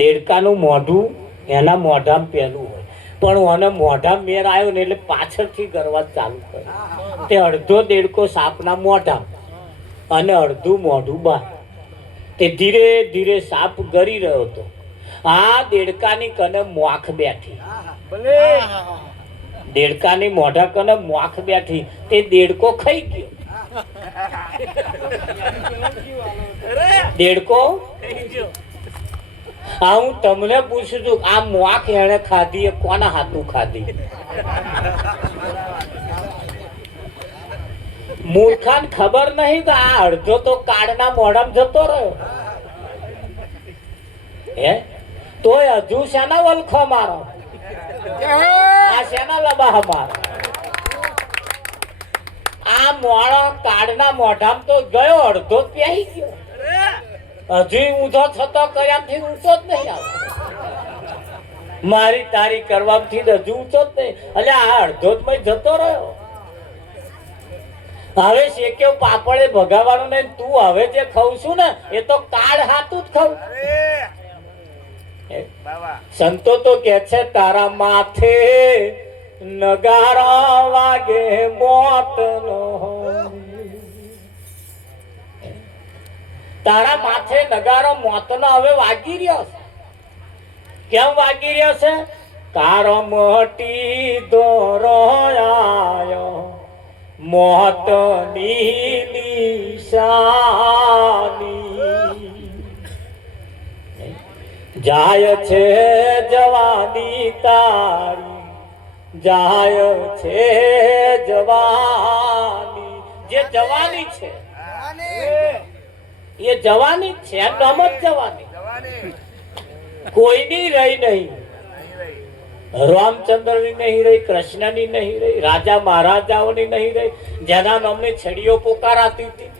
દેડકાનું મોઢું એના મોઢામાં પહેલું હોય, પણ મને મોઢા મેર આવ્યો ને એટલે પાછળથી ગરવા ચાલુ કર્યું. તે અડધો દેડકો સાપના મોઢા અને અડધું મોઢું બહાર. તે ધીરે ધીરે સાપ ગરી રહ્યો હતો. આ દેડકાની કને મોખ બેઠી. દેડકાની મોઢા કને મોખ બેઠી. તે દેડકો ખાઈ ગયો. દેડકો આ હું તમને પૂછું છું, આ મોખ એને ખાધી એ કોના હાથું ખાધી? મૂર્ખાને ખબર નહીં કે આ અડધો તો કાળના મોઢામાં જતો રહ્યો. હે તોય હજુ શેના વલખો મારો? આ શેના લબાહ મારો? આ મોળો કાળના મોઢામાં તો ગયો, અડધો જ પ્યાઈ ગયો. હજુ ઊંધો થતો કર્યાથી ઊંચો જ નહીં આવે. મારી તારી કરવાથી હજુ ઊંચો જ નહીં. એટલે આ અડધો જ મય જતો રહ્યો. હવે શેકેવ પાપડે ભગાવાનું નહીં. તું હવે જે ખાઉં છું ને એ તો કાળ હાથું જ ખાઉં. સંતો તો કે છે તારા માથે નગારા વાગે મોતનો. તારા માથે નગારો મોતનો હવે વાગી રહ્યો છે. કેમ વાગી રહ્યો છે? તારો મોટી દોરો આયો મોતની નિશાની. જાય છે જવાની તારી, જાય છે જવાની. જે જવાની છે એ જવાની જ છે. એમ રમત જવાની કોઈની રહી નહીં. રામચંદ્રની નહીં રહી, કૃષ્ણની નહીં રહી, રાજા મહારાજાઓની નહીં રહી. જેના નામની છડીઓ પોકારાતી હતી.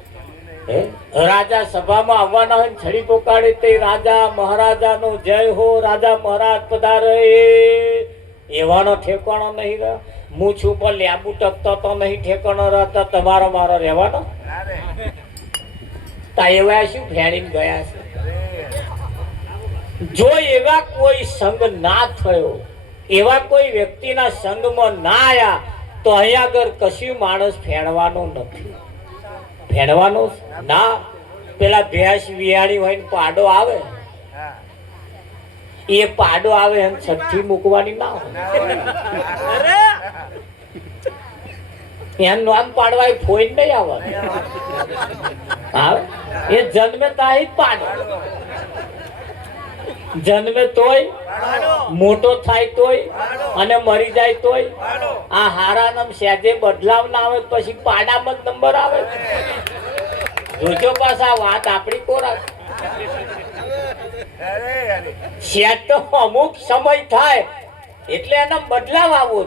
રાજા સભામાં આવવાના હોય છડી પોકાડે તે રાજા મહારાજાનો જય હો, રાજા મહારાજ પધારે, એવાનો ઠેકાણો નહીં રહ્યો. મૂછ ઉપર લેબુ ટકતો તો નહીં ઠેકાણો રહેતા. તમારો મારો રહેવાનો તા એવા શું ફેણીને ગયા છે? જો એવા કોઈ સંગ ના થયો, એવા કોઈ વ્યક્તિના સંગમાં ના આયા તો અહીંયા આગળ કશું માણસ ફેણવાનો નથી. ફેણવાનો ના. પેલા ભેંસ વિયાણી હોય ને પાડો આવે, એ પાડો આવે એમ છઠ્ઠી મૂકવાની ના હોય. એમ નામ પાડવા ફોઈ નહીં આવે. એ જન્મે તાહી પાડો. જન્મે તોય, મોટો થાય તોય, અને મરી જાય તોય. આ હારા નામ સહેજે બદલાવ ના આવે પછી પાડામાં જ નંબર આવે. જોજો પાછા વાત આપણી કોરા. શેઠ તો અમુક સમય થાય એટલે એનો બદલાવ આવવો,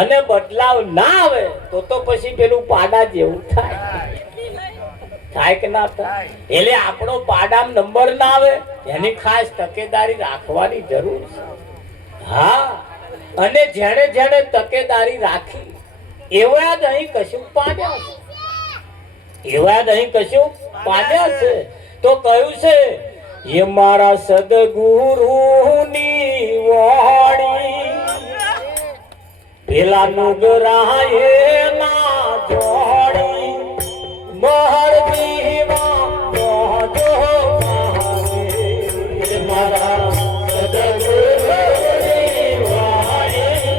અને બદલાવ ના આવે તો પછી પેલું પાડા જેવું થાય. થાય કે ના થાય? એટલે આપણો પાડામાં નંબર ના આવે એની ખાસ તકેદારી રાખવાની જરૂર છે. હા, અને જેણે જેણે તકેદારી રાખી એવા જ અહીં કશું પાડ્યા છે. એવા જ અહીં કશું પાડ્યા છે. તો કહ્યું છે એ મારા સદગુરુની વાણી પેલા નુગરાએ ના જોડી મહર દીવા મોજો મારે. મારા સદગુરુની વાણી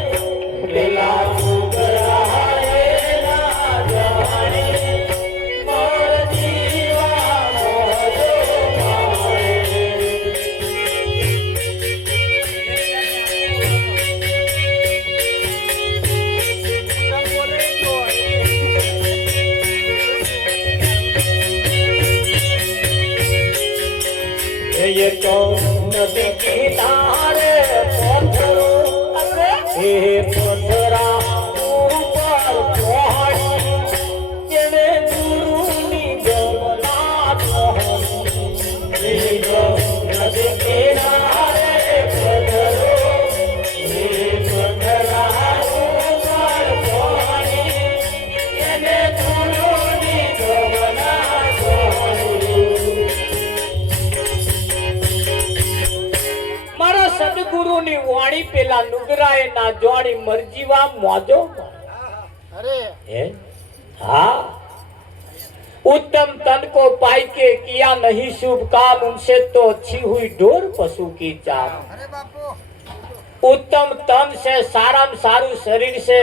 પેલા નુગરાએ ના જોડી મહર દીવા મોજો મારે. ये तो नदी किनारे पत्थरो हे पत्थरा ऊपर पहाड़ी जेने गुरुनी जमना ये तो नदी किनारे पत्थरो हे पत्थरा ऊपर पहाड़ी जेने गुरुनी जमना સદગુરુની વાણી પેલા નુગરાએ ના જોણી મરજીવા મોજો હે हाँ उत्तम तन को पाई के किया नहीं शुभ काम उनसे तो अच्छी हुई ढोर पशु की चाल उत्तम तन से साराम सारू शरीर से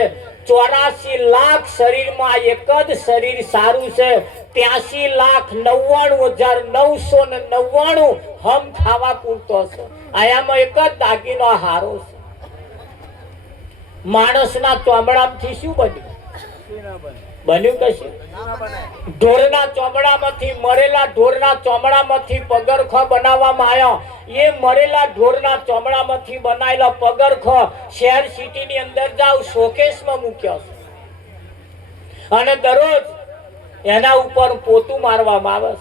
84 लाख शरीर में एक ज शरीर सारू से 83,99,999 हम खावा पूरतो छे आया में एक ज दागीनो हारो छे माणसना चोमड़ामांथी शुं बन्युं बन्युं कशुं ढोરના ચોમડામાંથી મરેલા ઢોરના ચોમડામાંથી પગરખો બનાવવામાં આવ્યો એ મરેલા ઢોરના ચોમડામાંથી બનાવેલા પગરખો શહેર સિટીની અંદર જાવ શોકેસમાં મૂક્યો છે અને દરરોજ એના ઉપર પોતું મારવામાં આવે છે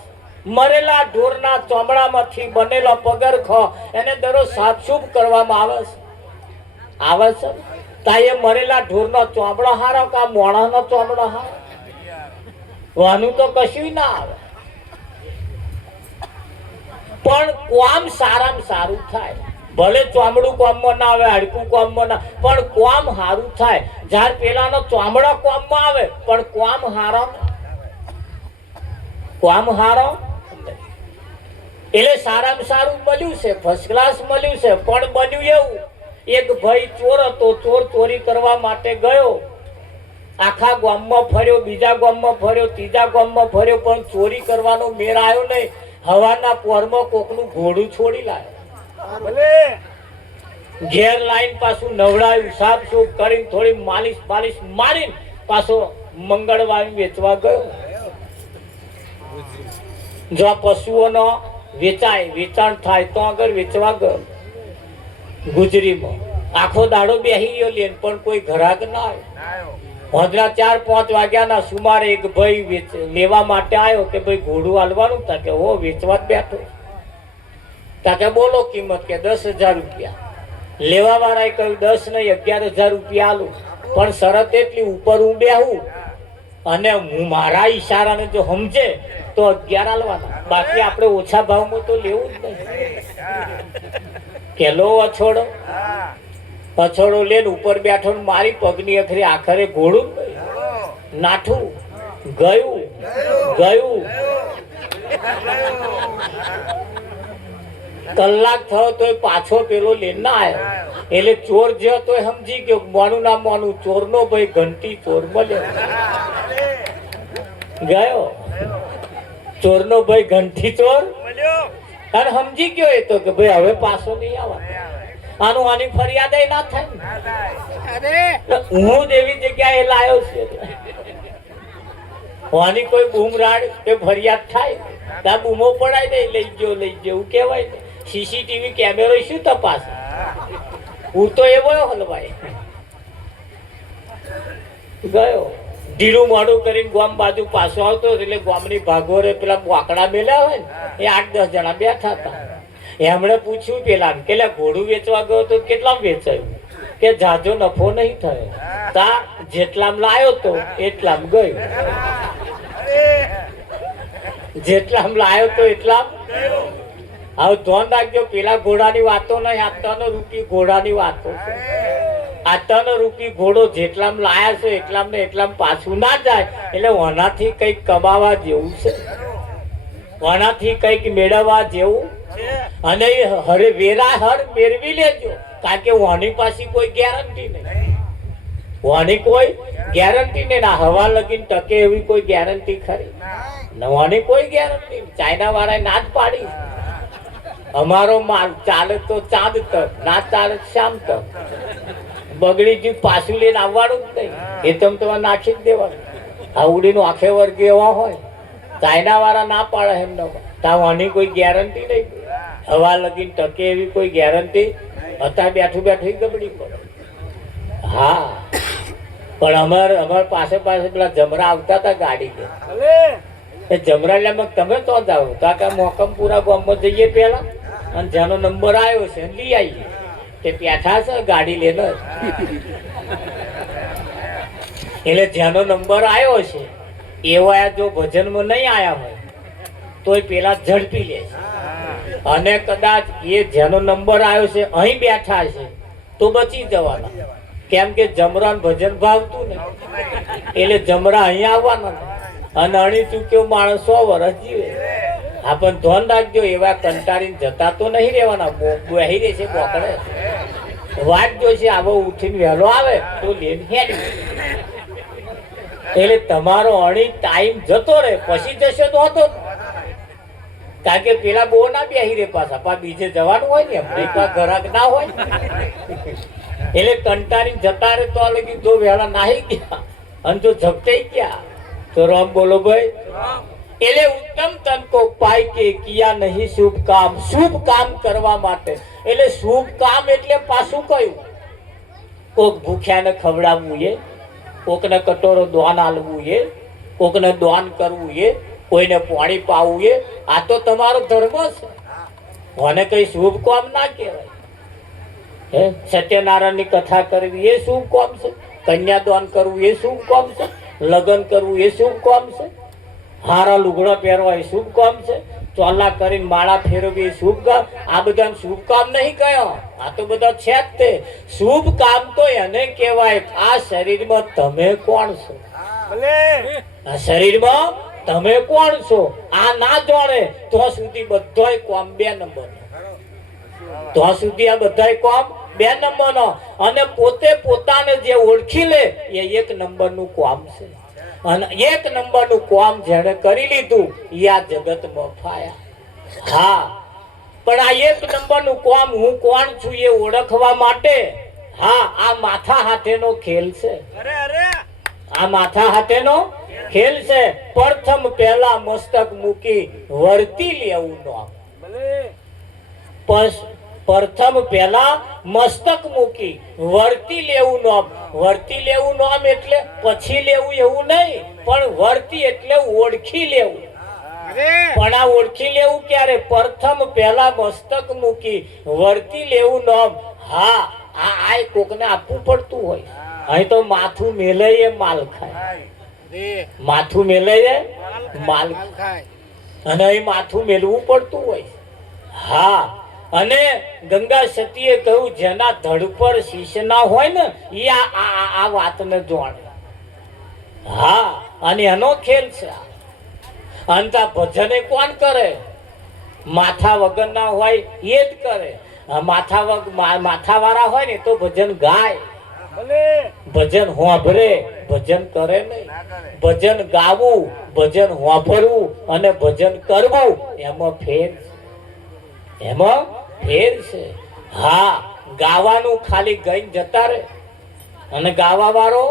મરેલા ઢોરના ચોમડામાંથી બનેલો પગરખો એને દરરોજ સાફસૂફ કરવામાં આવે છે તાએ મરેલા ઢોરનો ચોમડો હારો કા મોણાનો ચોમડો હારો વાનું તો કશું ના આવે પણ કોમ સારામાં સારું થાય ભલે ચોમડું કોમમાં ના આવે હાડકું કોમમાં ના પણ કોમ સારું થાય જ્યારે પેલાનો ચોમડો કોમમાં આવે પણ કોમ હારો એટલે સારામાં સારું મળ્યું છે ફર્સ્ટ ક્લાસ મળ્યું છે પણ બન્યું એવું એક ભાઈ ચોર હતો ચોર ચોરી કરવા માટે ગયો આખા ગામમાં ફર્યો બીજા ગામમાં ફર્યો ત્રીજા ગામમાં ફર્યો પણ ચોરી કરવાનો મેળ આવ્યો નહીં હવાના પોરમાં કોકનું ઘોડું છોડી લાવ્યો ઘેર લાઈન પાછું નવડાવ્યું સાફ સૂફ કરીને થોડી માલિશ મારીને પાછો મંગળવાર વેચવા ગયો જો પશુઓનો વેચાણ થાય તો આગળ વેચવા ગયો ગુજરીમાં આખો દાડો બેહી ગયો લેન પણ કોઈ ઘરાક ના આવ્યો હોજના 4-5 વાગ્યાના સુમારે એક ભાઈ લેવા માટે આવ્યો કે ભાઈ ઘોડું હાલવાનું તા કે હો વેચવા જ બેઠો તા કે બોલો કિંમત કે 10,000 રૂપિયા લેવા વાળાએ કહ્યું 10 નહીં 11,000 રૂપિયા આલું પણ શરત એટલી ઉપર હું બેહું અને હું મારા ઈશારાને જો સમજે તો 11 આલવાના બાકી આપણે ઓછા ભાવમાં તો લેવું જ નહીં કેલો અછોડો લઈને ઉપર બેઠો મારી પગની અખરી આખરે ઘોડું નાઠું ગયું કલાક થયો તો પાછો પેલો લઈને ના આવ્યો એટલે ચોર જે હતો સમજી ગયો મોનું ના મોનું ચોરનો ભાઈ ઘંટી ચોર મળ્યો ગયો ચોરનો ભાઈ ઘંટી ચોર અને સમજી ગયો એ તો કે ભાઈ હવે પાછો નહીં આવવા આનું આની ફરિયાદ ના થાય હું એવી જગ્યાએ લાયો છું આની કોઈ બૂમરાડ કે ફરિયાદ થાય ત્યાં બૂમો પડાય નહીં લઈ ગયો એવું કહેવાય ને સીસીટીવી કેમેરો શું તપાસ હું તો એવો હલવાય ગયો ઢીલું મોડું કરીને ગામ બાજુ પાછો આવતો એટલે ગામની ભાગોરે પેલા વાકડા મેલ્યા હોય ને એ 8-10 જણા બેઠા હતા એમણે પૂછ્યું પેલા કે ઘોડું વેચવા ગયો તો કેટલામ વેચાયું કે જાજો નફો નહીં થયો તા જેટલામ લાયો તો એટલામ ગયો જેટલામ લાયો તો એટલામ હવે ધ્યાન રાખજો પેલા ઘોડાની વાતો નહીં આટલાનો રૂપી ઘોડાની વાતો આટલાનો રૂપી ઘોડો જેટલામ લાયા છે એટલામ ને એટલામ પાછું ના જાય એટલે ઓનાથી કંઈક કમાવા જેવું છે ઓનાથી કંઈક મેળવવા જેવું અને હરે વેરા હર મેળવી લેજો કારણ કે ઓની પાછી કોઈ ગેરંટી નહીં ઓની કોઈ ગેરંટી નહીં ના હવા લગીને ટકે એવી કોઈ ગેરંટી ખરી ઓની કોઈ ગેરંટી ચાઇના વાળાએ ના જ પાડી અમારો માલ ચાલે તો ચાંદ તક ના ચાલે શામ તક બગડી ગયું પાછું લઈને આવવાનું જ નહીં એ તમે નાખી જ દેવાનું આવડીનો આખે વર્ગ એવા હોય ચાઇના વાળા ના પાડે એમને તાવાની કોઈ ગેરંટી નહીં હવા લગીને ટકે એવી કોઈ ગેરંટી હતા બેઠું ગબડી પડે હા પણ અમાર પાસે પેલા જમરા આવતા હતા ગાડી એ જમરા લેમાં તમે તો જાઓ કાકા મોકમપુરા ગામમાં જઈએ પેલા અને જેનો નંબર આવ્યો છે લઈ આવીએ તે બેઠા છે ગાડી લઈને એટલે જેનો નંબર આવ્યો છે એવા જો ભજનમાં નહીં આવ્યા હોય તો પેલા ઝડપી લે છે અને કદાચ એ જેનો નંબર આવ્યો છે અહીં બેઠા છે તો બચી જવાના, કેમ કે જમરાન ભજન ભાવતું ને એટલે જમરા અહીં આવવાના ને. અને અણી ચૂક્યો માણસ 100 વર્ષ જીવે. હા પણ ધ્યાન રાખજો, એવા કંટાળીને જતા તો નહીં રહેવાના, બેહી રહેશે બોકડે. વાત જોશે આવો ઉઠીને વહેલો આવે તો લેન હેડી. એટલે તમારો અણી ટાઈમ જતો રહે પછી જશે તો હતો, કારણ કે પેલા બહુ ના બેહી રે પાછા બીજે જવાનું હોય ને, અમેરિકા ઘરાક ના હોય. એટલે કંટાળી જતા રહે તો લગી જો વેળા નાહી ગયા અને જો ઝપટાઈ ગયા તો રામ બોલો ભાઈ. એટલે ઉત્તમ તન કો પાય કે કિયા નહીં શુભ કામ. શુભ કામ કરવા માટે, એટલે શુભ કામ એટલે પાછું કયું, કોક ભૂખ્યાને ખવડાવવું એ, કોકને કટોરો દાન આલવું એ, કોકને દાન કરવું એ, કોઈને પાણી પાવું એ, આ તો તમારો ધર્મ છે. મને કઈ શુભ કામ ના કહેવાય. હે સત્યનારાયણ ની કથા કરવી એ શુભ કામ છે, કન્યાદાન કરવું એ શુભ કામ છે, લગ્ન કરવું એ શુભ કામ છે, હારા લુગડા પહેરવા એ શુભ કામ છે, ચોલા કરીને માળા ફેરવવી એ શુભ કામ. આ બધા શુભ કામ નહીં કયો, આ તો બધા છે જ તે. શુભ કામ તો એને કહેવાય આ શરીરમાં તમે કોણ છો, આ શરીરમાં તમે કોણ છો આ ના જાણે તો સુધી બધાય કામ 2 નંબર, તો સુધી આ બધાય કામ 2 નંબરનો. અને પોતે પોતાને જે ઓળખી લે એ 1 નંબરનું કામ છે. અને 1 નંબરનું કામ જેણે કરી લીધું એ આ જગતમાં ફાયા. હા પણ આ 1 નંબરનું કામ હું કોણ છું એ ઓળખવા માટે, હા આ માથા હાથેનો ખેલ છે. આ માથા હાથેનો ખેલ છે. પ્રથમ પહેલા મસ્તક મૂકી વર્તી લેવું નામ. પ્રથમ પહેલા મસ્તક મૂકી વર્તી લેવું નામ. વર્તી લેવું નામ એટલે પછી લેવું એવું નહીં, પણ વર્તી એટલે ઓળખી લેવું. પણ આ ઓળખી લેવું ક્યારે, પ્રથમ પહેલા મસ્તક મૂકી વર્તી લેવું નામ. હા આ કોકને આપવું પડતું હોય. અહીં તો માથું મેલે એ માલ ખાય, માથું મેલે માલ ખાય, અને અહીં માથું મેલવું પડતું હોય. હા અને ગંગા સતીએ કહ્યું જેના ધડ પર શીશ ના હોય ને એ આ વાતને જાણે. હા અને એનો ખેલ છે. અંતા ભજને કોણ કરે, માથા વગર ના હોય એ જ કરે. માથા વાળા હોય ને તો ભજન ગાય, ભજન હોંભરે, ભજન કરે નહીં. ભજન ગાવું, ભજન હોંભરવું અને ભજન કરવું એમાં ફેર છે, એમાં ફેર છે. હા ગાવાનું ખાલી ગઈને જતા રહે અને ગાવા વાળો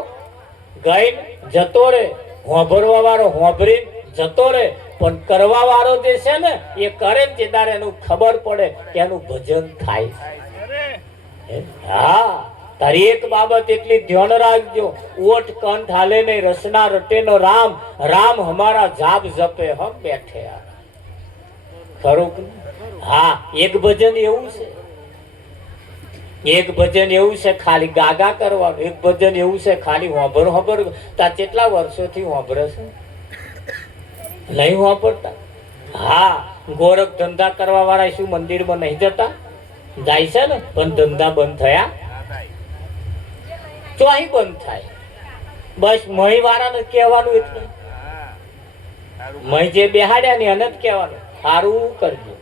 ગઈને જતો રહે, હોંભરવા વાળો હોંભરી જતો રહે, પણ કરવા વાળો જે છે ને એ કરે ને ત્યારે એનું ખબર પડે કે એનું ભજન થાય. હા તારી એક બાબત એટલી ધ્યાન રાખજો, ઓટ કંઠ હાલે નહીં રસના રટેનો રામ, રામ હમારા જાપ જપે હમ બેઠે. ખરું? હા એક ભજન એવું છે, એક ભજન એવું છે ખાલી ગાગા કરવાનું, એક ભજન એવું છે ખાલી હોંભર હોંભર. તા કેટલા વર્ષોથી હોંભરે છે, નહીં હોંભરતા. હા ગોરખ ધંધા કરવા વાળા શું મંદિરમાં નહીં જતા, જાય છે ને, પણ ધંધા બંધ થયા તો અહીં બંધ થાય. બસ મહી વાળાને કહેવાનું, એટલે મહી જે બેહાડ્યા ને એને જ કહેવાનું સારું કરજો.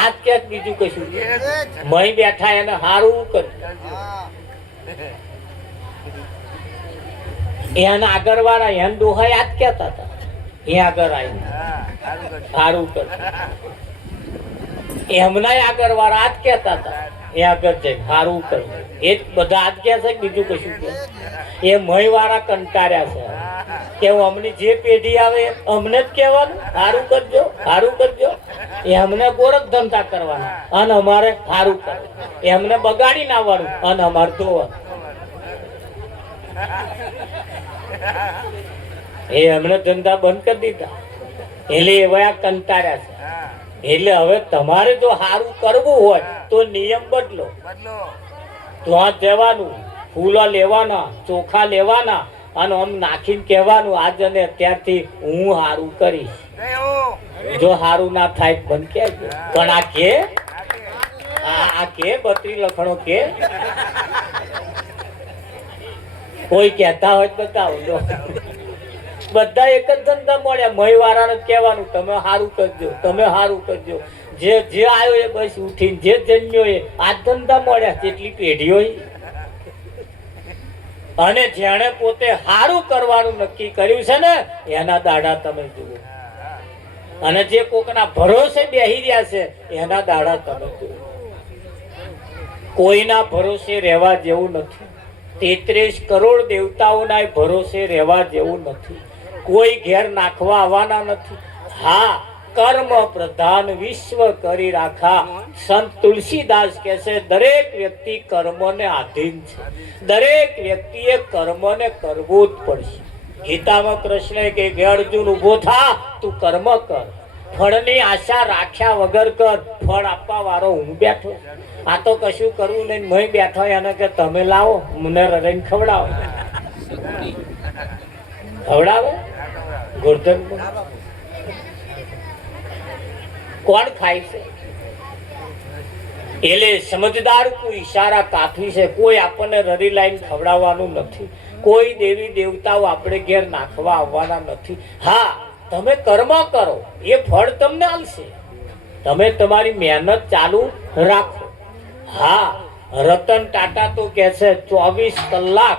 આજ કે બીજું કશું મહી બેઠા એને સારું કરજો. એના આગળ વાળા એને દોહાઈ આજ કહેતા હતા, એ આગળ આવીને સારું કરજો. એમના આગળ વાળા આજ કહેતા હતા, એ આગળ જઈને સારું કરજો. એ બધા આજ કહે છે, બીજું કશું કે એ મહી વાળા કંટાળ્યા છે કે અમને જે પેઢી આવે અમને જ કહેવાનું સારું કરજો, સારું કરજો. એમને ગોરખ ધંધા કરવાના અને અમારે સારું કરવું, એમને બગાડી ના આવવાનું અને અમારે ધોવાનું. એ એમને ધંધા બંધ કરી દીધા, એટલે એવા કંટાળ્યા છે. એટલે હવે તમારે જો સારું કરવું હોય તો નિયમ બદલો. ત્યાં જવાનું, ફૂલો લેવાના, ચોખા લેવાના અને આમ નાખીને કહેવાનું આજ અને અત્યારથી હું સારું કરીશ. જો હારું ના થાય તો બંધ કે પણ આ કે આ કે 32 લખણો કે કોઈ કહેતા હોય તો બતાવો જો બધા એક જ ધંધા મળ્યા મય વાળાને કહેવાનું તમે સારું કરજો તમે સારું કરજો જે જે આવ્યો એ બસ ઉઠીને જે જન્મ્યો એ આ ધંધા મળ્યા કેટલી પેઢીઓ અને જેણે પોતે સારું કરવાનું નક્કી કર્યું છે ને એના દાડા તમે જુઓ અને જે કોકના ભરોસે બેહી રહ્યા છે એના દાડા તમે જુઓ કોઈના ભરોસે રહેવા જેવું નથી 33 કરોડ દેવતાઓના ભરોસે રહેવા જેવું નથી કોઈ ઘેર નાખવા આવવાના નથી હા કર્મ પ્રધાન વિશ્વ કરી રાખા સંત તુલસીદાસ કહે છે દરેક વ્યક્તિ કર્મને આધીન છે દરેક વ્યક્તિએ કર્મને કરવું જ પડશે ગીતામાં કૃષ્ણ કે અર્જુન ઉભો થા તું કર્મ કર ફળની આશા રાખ્યા વગર કર ફળ આપવા વાળો હું બેઠો આ તો કશું કરવું નહીં મય બેઠો એને કે તમે લાવો મને રહીને ખવડાવો ખવડાવે ગોરધન કોણ ખાય છે એટલે સમજદાર કોઈ ઈશારા કાફી છે કોઈ આપણને રરી લાઈન ખવડાવવાનું નથી કોઈ દેવી દેવતાઓ આપણે ઘેર નાખવા આવવાના નથી હા તમે કર્મ કરો એ ફળ તમને આવશે તમે તમારી મહેનત ચાલુ રાખો હા રતન ટાટા તો કહે છે 24 કલાક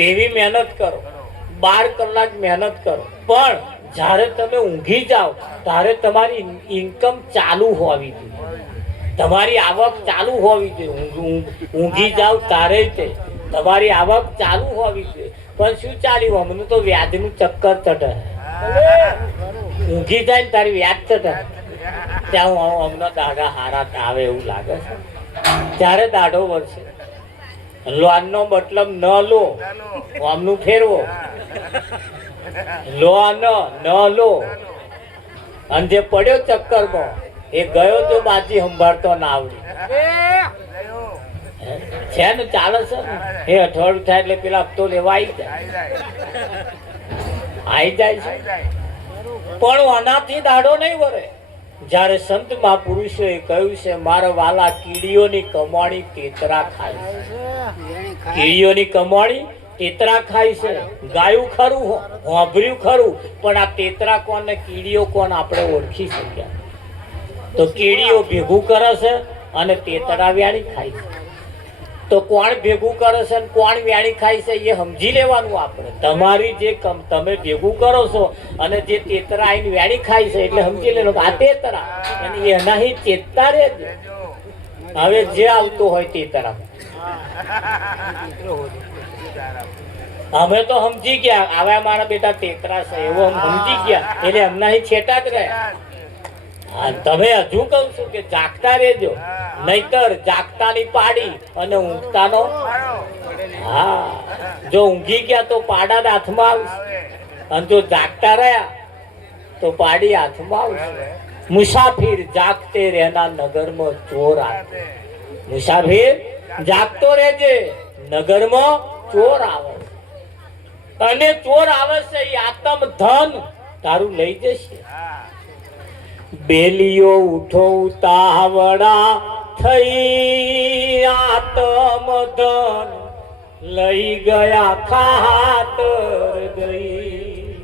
એવી મહેનત કરો 12 કલાક મહેનત કરો પણ જ્યારે તમે ઊંઘી જાઓ ત્યારે તમારી ઇન્કમ ચાલુ હોવી જોઈએ તમારી આવક ચાલુ હોવી જોઈએ ઊંઘી જાઓ ત્યારે તે તમારી આવક ચાલુ હોવી જોઈએ પણ શું ચાલ્યું અમને તો વ્યાજનું ચક્કર ચઢે ઊંઘી જાય ને તારી વ્યાજ ચઢે ત્યાં અમને દાડા હારા આવે એવું લાગે છે ત્યારે દાડો વળશે લોનનો મતલબ ન લો આમનું ફેરવો લો ન લો અને જે પડ્યો ચક્કરમાં એ ગયો તો બાજી સંભાળતો ના આવડી છે ને ચાલે છે ને એ અઠવાડિયું થાય એટલે પેલા હપ્તો લેવા આવી જાય છે પણ આનાથી દાડો નહીં વળે જ્યારે સંત મહાપુરુષોએ કહ્યું છે મારા વાલા કીડીઓની કમાણી તેતરા ખાય કીડીઓની કમાણી તેતરા ખાય છે ગાયું ખરું હોંભર્યું ખરું પણ આ તેતરા કોણ ને કીડીઓ કોણ આપણે ઓળખી શક્યા તો કીડીઓ ભેગું કરે છે અને તેતરા વ્યાણી ખાય છે તો કોણ ભેગું કરે છે અને કોણ વ્યાણી ખાય છે એ સમજી લેવાનું આપણે તમારી જે તમે ભેગું કરો છો અને જે તેતરા આવીને વ્યાણી ખાય છે એટલે સમજી લેવાનું આ તેતરા અને એના ચેતતા રહેજો હવે જે આવતું હોય તેતરા અમે તો સમજી ગયા હવે મારા બેટા તેતરા છે એવો સમજી ગયા એટલે એમના છેટા જ રહ્યા તમે હજુ કહું છું કે જાગતા રહેજો નહીતર જાગતાની પાડી અને ઊંઘતાનો હા જો ઊંઘી ગયા તો પાડા હાથમાં આવશે અને જો જાગતા રહ્યા તો પાડી હાથમાં આવશે મુસાફિર જાગતે રહેના નગરમાં ચોર આવે મુસાફિર જાગતો રહેજે નગરમાં ચોર આવે અને ચોર આવે છે એ આત્મ ધન તારું લઈ જશે બેલીઓ ઉઠો ઉતાવળા થઈ આત્મ ધન લઈ ગયા ખાતર ગઈ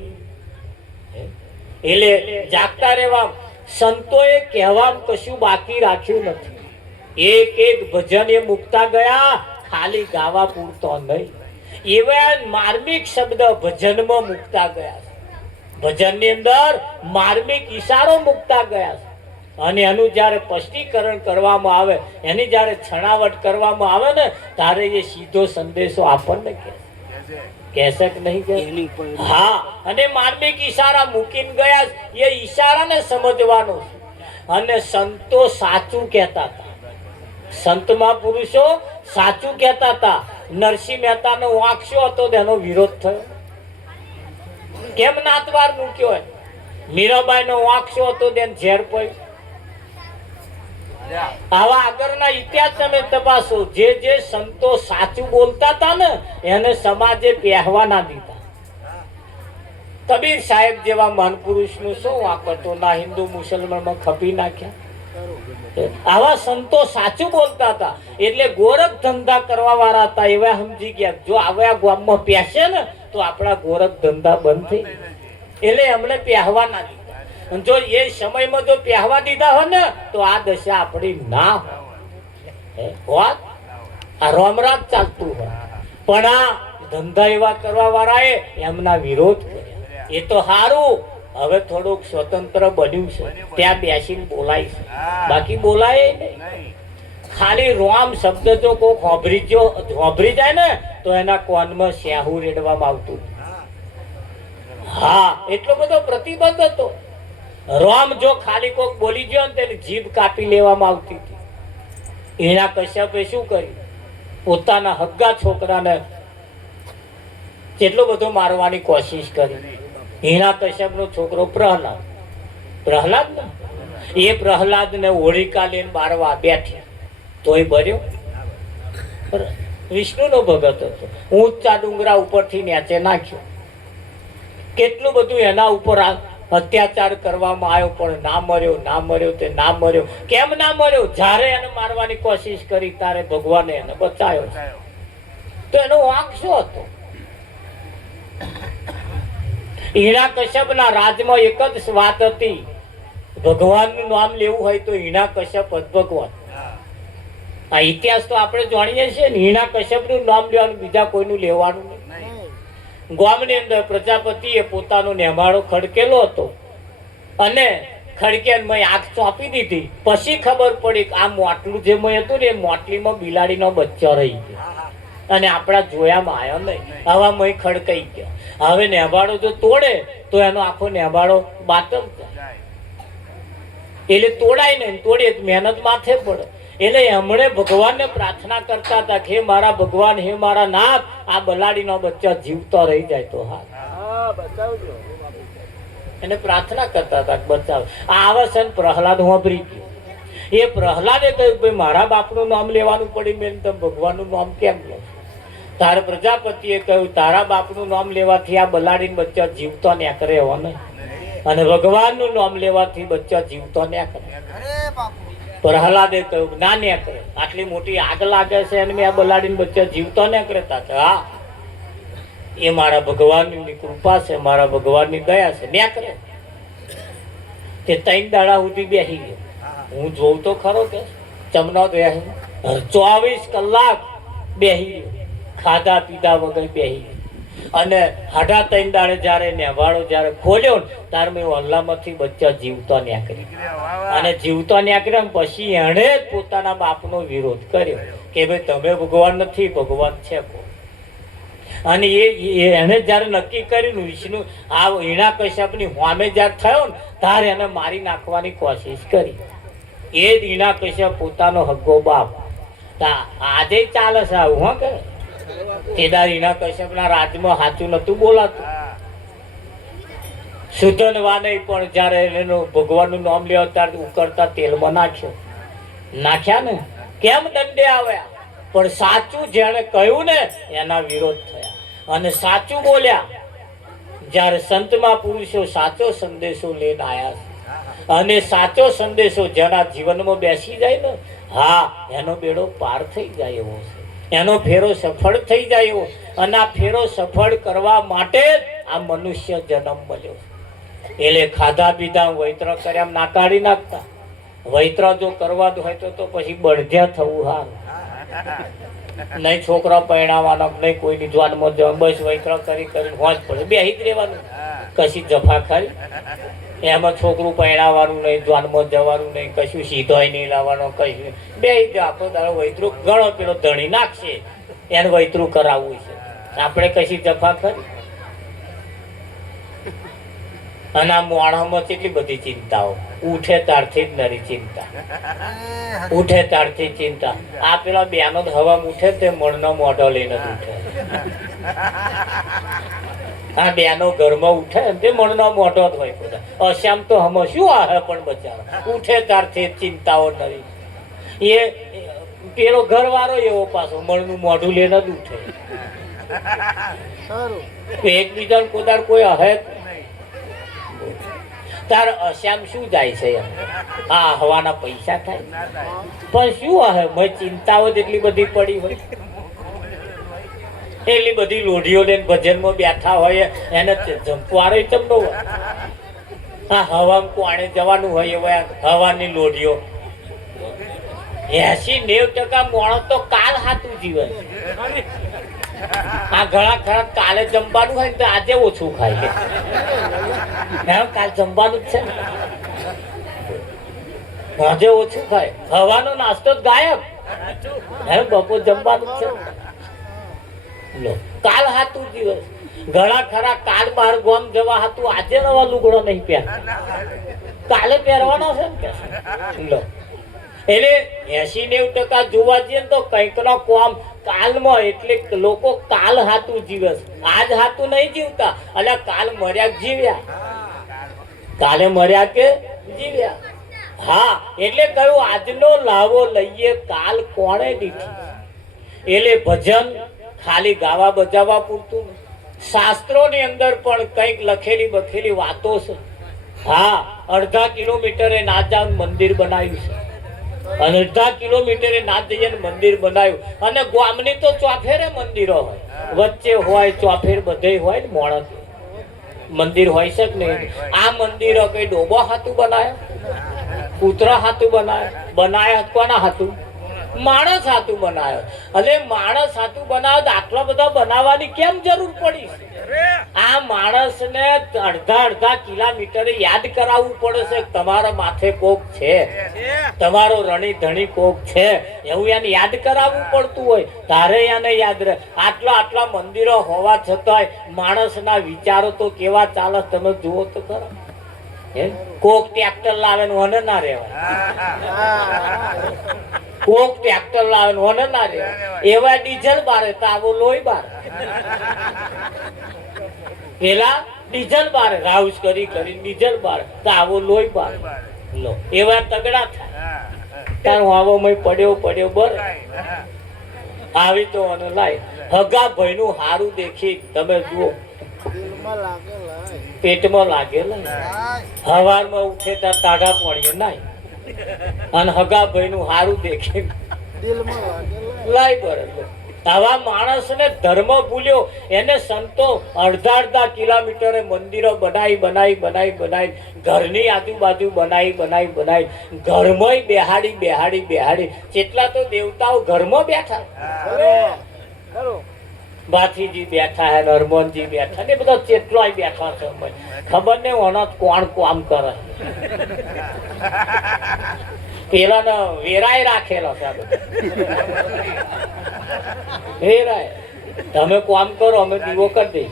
એટલે જાગતા રહેવા સંતોએ કહેવામાં કશું બાકી રાખ્યું નથી એક એક ભજન એ મુકતા ગયા ખાલી ગાવા પૂરતો નહીં એવા માર્મિક શબ્દ ભજનમાં મુકતા ગયા ભજનની અંદર માર્મિક ઈશારો મુકતા ગયા અને એનું જ્યારે સ્પષ્ટીકરણ કરવામાં આવે એની જ્યારે છણાવટ કરવામાં આવે ને ત્યારે એ સીધો સંદેશો આપણને કહેશે કે નહીં કે હા અને માર્મિક ઈશારા મૂકીને ગયા એ ઈશારાને સમજવાનો અને સંતો સાચું કહેતા હતા સંતમાં પુરુષો સાચું કહેતા હતા નરસિંહ મહેતાનો વાંકશો હતો તેનો વિરોધ થયો કેમ નાતવાર મૂક્યો હોય મીરાબાઈ નો વાંકશો હતો તેને ઝેર પડ્યું આવા આગળના ઇતિહાસ તમે તપાસો જે જે સંતો સાચું બોલતા હતા ને એને સમાજે પહેવા ના દીધા કબીર સાહેબ જેવા મહાનપુરુષનું શું વાંક હતો? ના હિન્દુ મુસલમાનમાં ખપી નાખ્યા. આવા સંતો સાચું બોલતા હતા એટલે ગોરખ ધંધા કરવા વાળા હતા એવા સમજી ગયા જો આવા ગામમાં પહેશે ને તો આપણા ગોરખ ધંધા બંધ થઈ જાય. એટલે અમને પહેવા ના દીધા. અને જો એ સમયમાં જો પહેવા દીધા હોય ને તો આ દશા આપણી ના હોય. આ રોમરાજ ચાલતું હોય પણ આ ધંધા એવા કરવા વાળાએ એમના વિરોધ કર્યા. એ તો સારું હવે થોડુંક સ્વતંત્ર બન્યું છે ત્યાં બેસીને બોલાય છે, બાકી બોલાય નહીં. ખાલી રોમ શબ્દ જો કોઈ હોભરી જાય ને તો એના કોનમાં સ્યાહુ રેડવામાં આવતું. હા, એટલો બધો પ્રતિબંધ હતો. રોમ જો ખાલી કોક બોલી ગયો ને તેની જીભ કાપી લેવામાં આવતી હતી. એના કશ્યપે શું કર્યું? પોતાના હગ્ગા છોકરાને કેટલો બધો મારવાની કોશિશ કરી. હિણા કશ્યપ નો છોકરો પ્રહલાદ ને એ પ્રહલાદ ને હોળિકા લઈને બારવા બેઠી તોય ભર્યો. વિષ્ણુ નો ભગત હતો. ઊંચા ડુંગરા ઉપરથી નીચે નાખ્યો. કેટલું બધું એના ઉપર અત્યાચાર કરવામાં આવ્યો પણ ના મર્યો તે ના મર્યો. કેમ ના મર્યો? જ્યારે એને મારવાની કોશિશ કરી ત્યારે ભગવાને એને બચાવ્યો. તો એનો વાંક શું હતો? હિરણ્યકશ્યપના રાજમાં એક જ વાત હતી, ભગવાનનું નામ લેવું હોય તો હિરણ્યકશ્યપ જ ભગવાન. આ ઇતિહાસ તો આપણે જાણીએ છીએ ને. હિરણ્યકશ્યપનું નામ લેવાનું, બીજા કોઈનું લેવાનું નહીં. ગામની અંદર પ્રજાપતિએ પોતાનો નેમાળો ખડકેલો હતો અને ખડકેને મેં આંખ ચોંપી દીધી. પછી ખબર પડી કે આ મોટલું જે મેં હતું ને એ મોટલીમાં બિલાડીનો બચ્ચો રહી ગયો અને આપણા જોયામાં આવ્યો નહીં. આવા મય ખડકાઈ ગયા. હવે નેભાડો જો તોડે તો એનો આખો નેભાડો બાતમ જાય. એટલે તોડાય નહીં, તોડીએ મહેનત માથે પડે. એટલે એમણે ભગવાનને પ્રાર્થના કરતા હતા કે હે મારા ભગવાન, હે મારા નાથ, આ બલાડીનો બચ્ચો જીવતો રહી જાય તો હા બચાવજો. એને પ્રાર્થના કરતા હતા બચાવ. આ આવસન પ્રહલાદ વાપરી ગયો. એ પ્રહલાદે કહ્યું ભાઈ મારા બાપનું નામ લેવાનું પડી, મેં તમે ભગવાનનું નામ કેમ લો? તારે પ્રજાપતિએ કહ્યું તારા બાપનું નામ લેવાથી આ બલાડીનો બચ્ચો જીવતો ને કરે એવો નહીં, અને ભગવાનનું નામ લેવાથી બચ્ચો જીવતો ને કરે. પ્રહલાદે કહ્યું ના ને કરે, આટલી મોટી આગ લાગે છે અને મેં આ બલાડીનો બચ્ચો જીવતો ને કરતા છે. હા, એ મારા ભગવાનની કૃપા છે, મારા ભગવાનની દયા છે, ને કરે. તે 3 દાડા સુધી બેસી ગયો. હું જોઉં તો ખરો કે ચમનો 24 કલાક બેસી ગયો, ખાધા પીધા વગર બેસી ગયો. અને 3.5 દાડે જયારે નેવાળો જયારે ખોલ્યો ત્યારે મેં અલ્લાહમાંથી બચ્ચા જીવતો નીકળી. અને જીવતો નીકળ્યા પછી એણે જ પોતાના બાપનો વિરોધ કર્યો કે ભાઈ તમે ભગવાન નથી, ભગવાન છે. અને એને જયારે નક્કી કર્યું વિષ્ણુ આ હિરણ્યકશ્યપની સામે જયારે થયો ને ત્યારે એને મારી નાખવાની કોશિશ કરી. એ જ હિરણ્યકશ્યપ પોતાનો હગ્ગો બાપ. આજે ચાલે છે આવું. હા કે કેદાર હિરણ્યકશ્યપના રાજમાં સાચું નતું બોલાતું. સુધનવાને પણ જયારે એનું ભગવાનનું નામ લેવા ત્યારે ઉકળતા તેલમાં નાખ્યા ને કેમ દંડે આવ્યા? પણ સાચું જેણે કહ્યું ને એના વિરોધ થયા અને સાચું બોલ્યા. જ્યારે સંતમાં પુરુષો સાચો સંદેશો લઈને આવ્યા છે અને સાચો સંદેશો જેના જીવનમાં બેસી જાય ને, હા એનો બેડો પાર થઈ જાય એવો છે, એનો ફેરો સફળ થઈ જાય એવો. અને આ ફેરો સફળ કરવા માટે આ મનુષ્ય જન્મ મળ્યો. એટલે ખાધા પીધા વૈત્ર કર્યા ના કાઢી નાખતા. વૈત્ર જો કરવા હોય તો પછી બળધ્યા થવું હારું. નહીં છોકરા પરણાવવાનો, નહીં કોઈની જ્વાનમાં જવા, બસ વૈત્ર કરીને હોજ પડે, બેહી જ રહેવાનું. કશી જફા ખરી એમાં છોકરું પરણાવવાનું નહીં, જ્વાનમાં જવાનું નહીં, કશું સીધોય નહીં લાવવાનો, કશું બેહી જ આખો દાડો વૈતરું ગણો પેલો ધણી નાખશે એને વૈતરું કરાવવું છે. આપણે કશી જફા ખરી? અને આ મોણામાં કેટલી બધી ચિંતાઓ. ઉઠે ત્યારથી જ નરી ચિંતા, ઉઠે ત્યારથી ચિંતા. આ પેલા બેનો હવામાં ઉઠે તે મણનો મોઢો લઈને જ ઉઠે. આ બેનો ઘરમાં ઉઠે તે મણનો મોઢો જ હોય. બધા અશ્યામ તો હમ શું આવે પણ બચારા ઉઠે ત્યારથી ચિંતાઓ નરી. એ પેલો ઘરવાળો એવો પાછો મણનું મોઢું લઈને જ ઉઠે. એકબીજાને કોદાર કોઈ હે તાર અશ્યામ શું જાય છે એમ આ હવાના પૈસા થાય પણ શું હે મેં ચિંતાઓ જેટલી બધી પડી હોય એટલી બધી લોઢીઓ લઈને ભજનમાં બેઠા હોય એને જંપવારો ચમનો હોય આ હવામાં કોણે જવાનું હોય એવા હવાની લોઢીઓ 80-90% માણસ તો કાલ હાથું જીવન આ ઘણા ખરા કાલે જમવાનું હોય ને તો આજે ઓછું ખાય કાલ જમવાનું જ છે આજે ઓછું ખાય હવાનો નાસ્તો જ ગાયબ બપોર જમવાનું જ છે કાલ હાથું દિવસ ઘણા ખરા કાલ બહાર ગામ જવા હતું આજે નવા લુગડો નહીં પહેર કાલે પહેરવાનો છે ને એટલે 80-90% જોવા જઈએ તો કંઈક નો કોમ કાલમાં એટલે લોકો કાલ હાથું જીવસ આજ હાથું નહીં જીવતા એટલે કાલ મર્યા જીવ્યા કાલે મર્યા કે જીવ્યા હા એટલે કહ્યું આજનો લાવો લઈએ કાલ કોણે દીધી એટલે ભજન ખાલી ગાવા બજાવવા પૂરતું શાસ્ત્રોની અંદર પણ કંઈક લખેલી બખેલી વાતો છે હા અડધા કિલોમીટરે નાજાન મંદિર બનાવ્યું છે અને અડધા કિલોમીટરે ના જઈએ મંદિર બનાવ્યું અને ગામની તો ચોફેરે મંદિરો હોય વચ્ચે હોય ચોફેર બધે હોય ને મોણસ મંદિર હોય છે કે નહીં આ મંદિરો કઈ ડોબો હાથું બનાવ્યો કૂતરા હાથું બનાવ્યા કોના હાથું માણસ હાથું બનાવ્યો અને માણસ હાથું બનાવ્યો તો આટલા બધા બનાવવાની કેમ જરૂર પડી આ માણસને અડધા કિલોમીટરે યાદ કરાવવું પડે છે તમારા માથે કોક છે તમારો રણી ધણી કોક છે એવું એને યાદ કરાવવું પડતું હોય તારે એને યાદ રહે આટલા મંદિરો હોવા છતાંય માણસના વિચારો તો કેવા ચાલે તમે જુઓ તો ખરા કોક ટ્રેક્ટર લાવે ને મને ના રહેવાય કોક ટ્રેક્ટર લાવે ને મને ના રહેવાય એવા ડીઝલ બારે તો આવો લોહી બાર પેલા ડીઝલ બારે રાઉસ કરી ડીઝલ બારે તો આવો લોહી બાર લો એવા તગડા થાય તારું આવો મય પડ્યો બર આવી તો મને લાય હગા ભાઈ નું હારું દેખી તમે જુઓ પેટમાં લાગેલા હવારમાં ઉઠે ત્યાં તાઢા પાણીએ નાય અને હગા ભાઈ નું હારું દેખી લાય બરાબર આવા માણસને ધર્મ ભૂલ્યો એને સંતો અડધા કિલોમીટરે મંદિરો બનાવી ઘરની આજુબાજુ બનાવી ઘરમાં બેહાડી કેટલા તો દેવતાઓ ઘરમાં બેઠા ભાથીજી બેઠા હે હરમોનજી બેઠા ને બધા કેટલાય બેઠા છે ખબર ને ઓનત કોણ કામ કરે પેલા વેરાય રાખેલો છે વેરાય તમે કામ કરો અમે દીવો કરી દઈ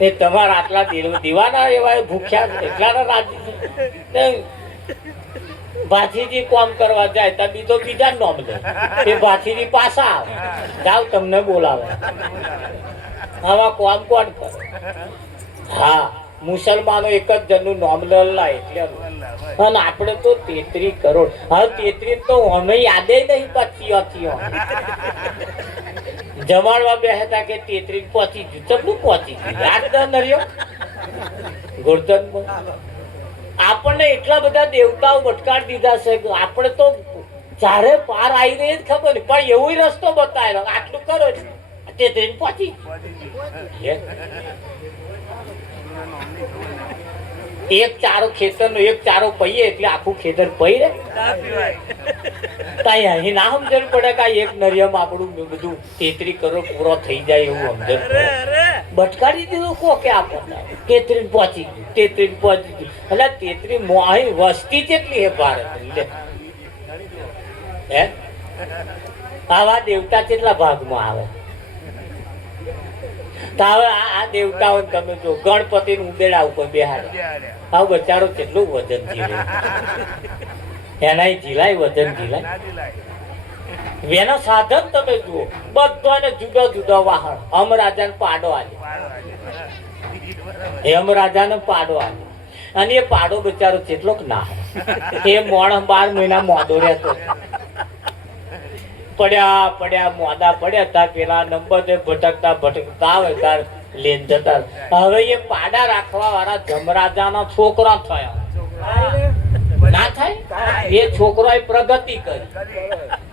એ તમારા આટલા દીવાના એવા ભૂખ્યા એટલા રાજી ભાથીજી કામ કરવા જાય તો બીજો બીજા નોમ લે એ ભાથીજી પાછા આવે જાવ તમને બોલાવે આવા કામ કોણ કરે હા મુસલમાનો એક જ જણનું નોમ લેલા એટલે અને આપણે તો 33 કરોડ હવે 33 તો અમે યાદે નહીં પચી જમાડવા બેહતા કે 33 પહોંચી ગયું ચપલું પહોંચી ગયું યાદ નર્યો ગોરધન આપણને એટલા બધા દેવતાઓ ભટકાડી દીધા છે કે આપણે તો ચારે પાર આવી રહી જ ખબર નહીં પણ એવું રસ્તો બતાવેલો આટલું કરો તે ટ્રેન પહોંચી એક ચારો ખેતરનો એક ચારો પહીએ એટલે આખું ખેતર પહી રે તાઈ અહીં ના સમજણ પડે કે એક નરિયમ આપણું બધું 33 કરોડ પૂરો થઈ જાય એવું સમજણ ભટકાડી દીધું કોકે આપણને 33 પહોંચી ગયું એટલે 33 અહીં વસ્તી જેટલી હે ભારત હે આવા દેવતા કેટલા ભાગમાં આવે હવે આ દેવતાઓ તમે જો ગણપતિ નું ઉદેડા ઉપર બેહાડે આવ બચારો કેટલું વજન ઝીલે એનાય ઝીલાય વજન ઝીલાય એનો સાધન તમે જુઓ બધાને જુદા જુદા વાહન રાજાને પાડો આલે અને એ પાડો બચારો કેટલોક ના એ મોણ 12 મહિના મોદો રહેતો પડ્યા મોદા પડ્યા તા પેલા નંબર ભટકતા આવે તાર લઈને જતા હવે એ પાડા રાખવા વાળા જમરાજાના છોકરા થયા ના થાય એ છોકરાએ પ્રગતિ કરી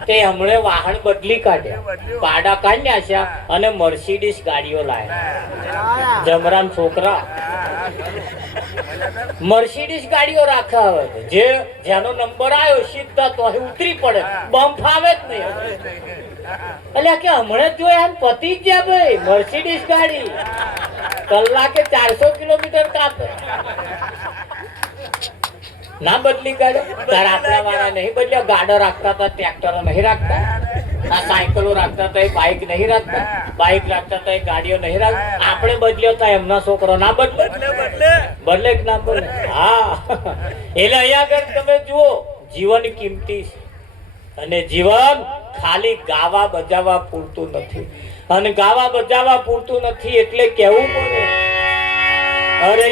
તે હમણે વાહન બદલી કાઢ્યા પાડા કાઢ્યા છે અને મર્સિડીઝ ગાડીઓ લાવ્યા જમરામ છોકરા મર્સિડીઝ ગાડીઓ રાખા હવે જે જેનો નંબર આવ્યો સીધા તો ઉતરી પડે બમ્પ આવે જ નહીં એટલે કે હમણાં જોયા પતી જ ગયા ભાઈ મર્સિડીઝ ગાડી કલાકે 400 કિલોમીટર કાપે ના બદલી કાઢે તાર આપણા વાળા નહીં બદલ્યા ગાડો રાખતા હતા ટ્રેક્ટરો નહીં રાખતા આ સાયકલો રાખતા હતા બાઇક નહીં રાખતા બાઇક રાખતા હતા ગાડીઓ નહીં રાખતા આપણે બદલ્યો હતા એમના છોકરો ના બદલે બદલે કે ના બદલે હા એટલે અહીંયા આગળ તમે જુઓ જીવન કિંમતી છે અને જીવન ખાલી ગાવા બજાવવા પૂરતું નથી અને ગાવા બજાવવા પૂરતું નથી એટલે કેવું પડે અરે